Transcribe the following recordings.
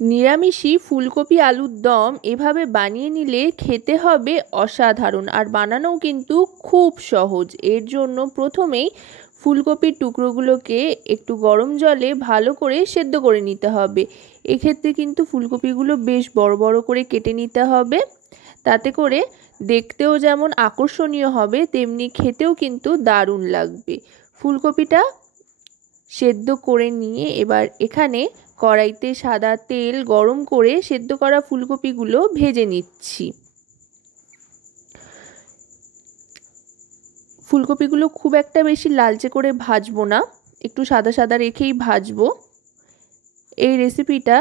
নিরামিষি ফুলকপি আলুর দম এভাবে বানিয়ে নিলে খেতে হবে অসাধারণ, আর বানানোও কিন্তু খুব সহজ। এর জন্য প্রথমেই ফুলকপির টুকরোগুলোকে একটু গরম জলে ভালো করে সেদ্ধ করে নিতে হবে। এক্ষেত্রে কিন্তু ফুলকপিগুলো বেশ বড় বড় করে কেটে নিতে হবে, তাতে করে দেখতেও যেমন আকর্ষণীয় হবে তেমনি খেতেও কিন্তু দারুণ লাগবে। ফুলকপিটা সেদ্ধ করে নিয়ে এবার এখানে কড়াইতে সাদা তেল গরম করে সেদ্ধ করা ফুলকপিগুলো ভেজে নিচ্ছি। ফুলকপিগুলো খুব একটা বেশি লালচে করে ভাজবো না, একটু সাদা সাদা রেখেই ভাজবো। এই রেসিপিটা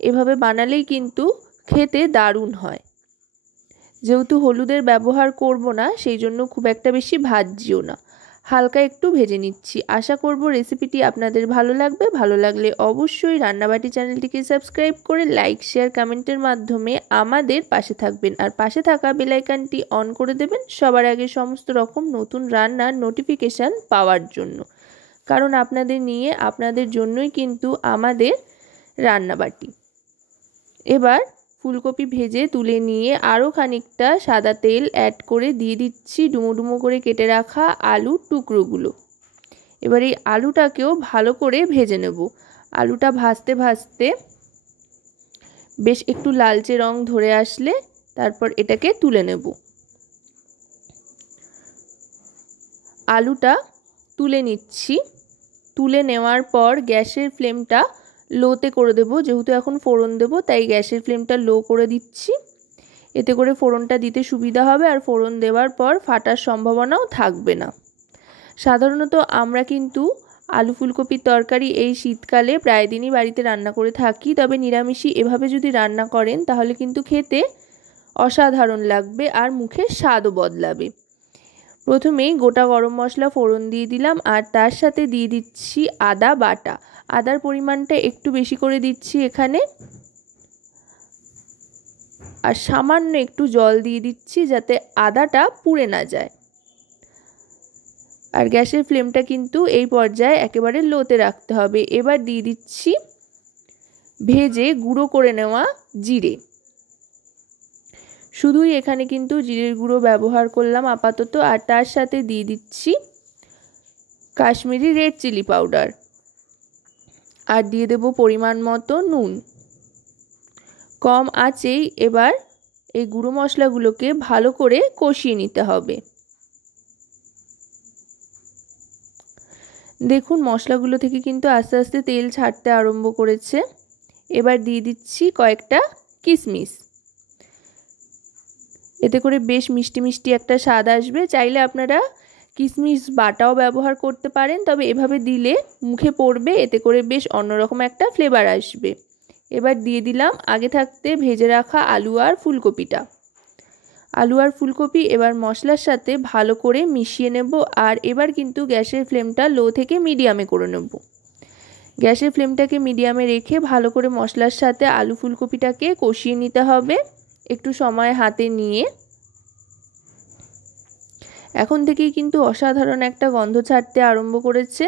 এভাবে বানালেই কিন্তু খেতে দারুণ হয়। যেহেতু হলুদের ব্যবহার করব না, সেই জন্য খুব একটা বেশি ভাজছিও না, হালকা একটু ভেজে নিচ্ছি। আশা করব রেসিপিটি আপনাদের ভালো লাগবে। ভালো লাগলে অবশ্যই রান্নাবাটি চ্যানেলটিকে সাবস্ক্রাইব করে লাইক শেয়ার কমেন্টের মাধ্যমে আমাদের পাশে থাকবেন, আর পাশে থাকা বেল আইকনটি অন করে দেবেন সবার আগে সমস্ত রকম নতুন রান্নার নোটিফিকেশান পাওয়ার জন্য, কারণ আপনাদের নিয়ে আপনাদের জন্যই কিন্তু আমাদের রান্নাবাটি। এবার ফুলকপি ভেজে তুলে নিয়ে আরও খানিকটা সাদা তেল অ্যাড করে দিয়ে দিচ্ছি ডুমো ডুমো করে কেটে রাখা আলুর টুকরোগুলো। এবার এই আলুটাকেও ভালো করে ভেজে নেব। আলুটা ভাজতে ভাজতে বেশ একটু লালচে রং ধরে আসলে তারপর এটাকে তুলে নেব। আলুটা তুলে নিচ্ছি। তুলে নেওয়ার পর গ্যাসের ফ্লেমটা লোতে করে দেব, যেহেতু এখন ফোড়ন দেব তাই গ্যাসের ফ্লেমটা লো করে দিচ্ছি। এতে করে ফোড়নটা দিতে সুবিধা হবে, আর ফোড়ন দেওয়ার পর ফাটার সম্ভাবনাও থাকবে না। সাধারণত আমরা কিন্তু আলু ফুলকপির তরকারি এই শীতকালে প্রায় দিনই বাড়িতে রান্না করে থাকি, তবে নিরামিষি এভাবে যদি রান্না করেন তাহলে কিন্তু খেতে অসাধারণ লাগবে আর মুখের স্বাদও বদলাবে। প্রথমেই গোটা গরম মশলা ফোড়ন দিয়ে দিলাম, আর তার সাথে দিয়ে দিচ্ছি আদা বাটা। আদার পরিমাণটা একটু বেশি করে দিচ্ছি এখানে, আর সামান্য একটু জল দিয়ে দিচ্ছি যাতে আদাটা পুড়ে না যায়। আর গ্যাসের ফ্লেমটা কিন্তু এই পর্যায়ে একেবারে লোতে রাখতে হবে। এবার দিয়ে দিচ্ছি ভেজে গুঁড়ো করে নেওয়া জিরে। শুধুই এখানে কিন্তু জিরের গুঁড়ো ব্যবহার করলাম আপাতত, আর তার সাথে দিয়ে দিচ্ছি কাশ্মীরি রেড চিলি পাউডার, আর দিয়ে দেব পরিমাণ মতো নুন। কম আঁচেই এবার এই গুঁড়ো মশলাগুলোকে ভালো করে কষিয়ে নিতে হবে। দেখুন মশলাগুলো থেকে কিন্তু আস্তে আস্তে তেল ছাড়তে আরম্ভ করেছে। এবার দিয়ে দিচ্ছি কয়েকটা কিশমিশ, এতে করে বেশ মিষ্টি মিষ্টি একটা স্বাদ আসবে। চাইলে আপনারা কিশমিশ বাটাও ব্যবহার করতে পারেন, তবে এভাবে দিলে মুখে পড়বে, এতে করে বেশ অন্যরকম একটা ফ্লেভার আসবে। এবার দিয়ে দিলাম আগে থাকতে ভেজে রাখা আলু আর ফুলকপিটা। আলু আর ফুলকপি এবার মশলার সাথে ভালো করে মিশিয়ে নেব, আর এবার কিন্তু গ্যাসের ফ্লেমটা লো থেকে মিডিয়ামে করে নেব। গ্যাসের ফ্লেমটাকে মিডিয়ামে রেখে ভালো করে মশলার সাথে আলু ফুলকপিটাকে কষিয়ে নিতে হবে একটু সময় হাতে নিয়ে। এখন থেকেই কিন্তু অসাধারণ একটা গন্ধ ছাড়তে আরম্ভ করেছে।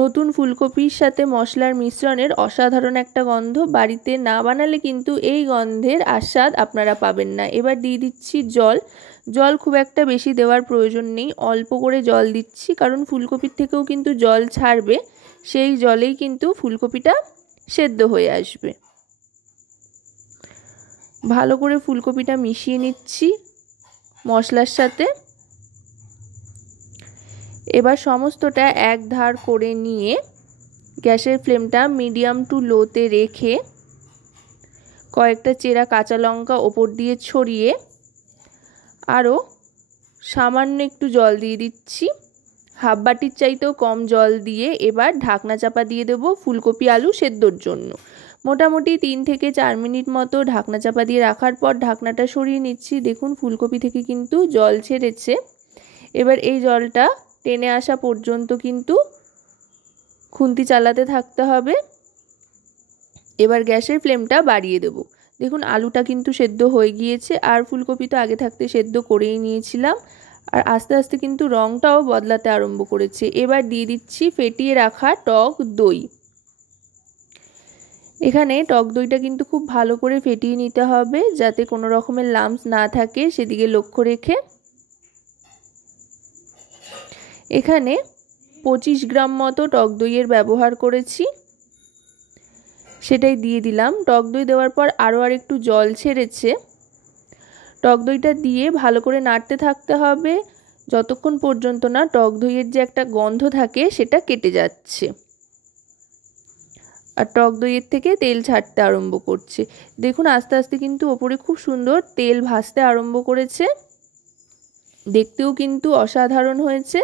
নতুন ফুলকপির সাথে মশলার মিশ্রণের অসাধারণ একটা গন্ধ, বাড়িতে না বানালে কিন্তু এই গন্ধের আস্বাদ আপনারা পাবেন না। এবার দিয়ে দিচ্ছি জল। জল খুব একটা বেশি দেওয়ার প্রয়োজন নেই, অল্প করে জল দিচ্ছি, কারণ ফুলকপির থেকেও কিন্তু জল ছাড়বে, সেই জলেই কিন্তু ফুলকপিটা সেদ্ধ হয়ে আসবে। ভালো করে ফুলকপিটা মিশিয়ে নিচ্ছি মশলার সাথে। এবার সমস্তটা এক ধার করে নিয়ে গ্যাসের ফ্লেমটা মিডিয়াম টু লোতে রেখে কয়েকটা চেরা কাঁচা লঙ্কা ওপর দিয়ে ছড়িয়ে আরও সামান্য একটু জল দিয়ে দিচ্ছি, হাফ বাটির চাইতেও কম জল দিয়ে এবার ঢাকনা চাপা দিয়ে দেব ফুলকপি আলু সেদ্ধর জন্য। মোটামুটি 3 থেকে 4 মিনিট মতো ঢাকনা চাপা দিয়ে রাখার পর ঢাকনাটা সরিয়ে নিচ্ছি। দেখুন ফুলকপি থেকে কিন্তু জল ছেড়েছে। এবার এই জলটা টেনে আসা পর্যন্ত কিন্তু খুন্তি চালাতে থাকতে হবে। এবার গ্যাসের ফ্লেমটা বাড়িয়ে দেব। দেখুন আলুটা কিন্তু সেদ্ধ হয়ে গিয়েছে, আর ফুলকপি তো আগে থাকতে সেদ্ধ করেই নিয়েছিলাম, আর আস্তে আস্তে কিন্তু রঙটাও বদলাতে আরম্ভ করেছে। এবার দিয়ে দিচ্ছি ফেটিয়ে রাখা টক দই। এখানে টক দইটা কিন্তু খুব ভালো করে ফেটিয়ে নিতে হবে যাতে কোনো রকমের লাম্পস না থাকে, সেদিকে লক্ষ্য রেখে। এখানে 25 গ্রাম মতো টক দইয়ের ব্যবহার করেছি, সেটাই দিয়ে দিলাম। টক দই দেওয়ার পর আরও একটু জল ছেড়েছে। টক দইটা দিয়ে ভালো করে নাড়তে থাকতে হবে যতক্ষণ পর্যন্ত না টক দইয়ের যে একটা গন্ধ থাকে সেটা কেটে যাচ্ছে আর টক দইয়ের থেকে তেল ছাড়তে আরম্ভ করছে। দেখুন আস্তে আস্তে কিন্তু ওপরে খুব সুন্দর তেল ভাসতে আরম্ভ করেছে, দেখতেও কিন্তু অসাধারণ হয়েছে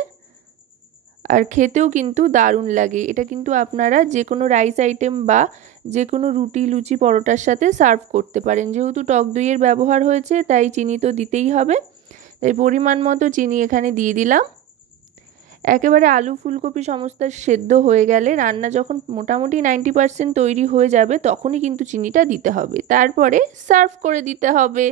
আর খেতেও কিন্তু দারুণ লাগে। এটা কিন্তু আপনারা যে কোনো রাইস আইটেম বা যে কোনো রুটি, লুচি, পরোটার সাথে সার্ভ করতে পারেন। যেহেতু টক দইয়ের ব্যবহার হয়েছে তাই চিনি তো দিতেই হবে, তাই পরিমাণ মতো চিনি এখানে দিয়ে দিলাম। একেবারে আলু ফুলকপি সমস্ত সেদ্ধ হয়ে গেলে, রান্না যখন মোটামুটি 90% তৈরি হয়ে যাবে তখনই কিন্তু চিনিটা দিতে হবে, তারপরে সার্ভ করে দিতে হবে।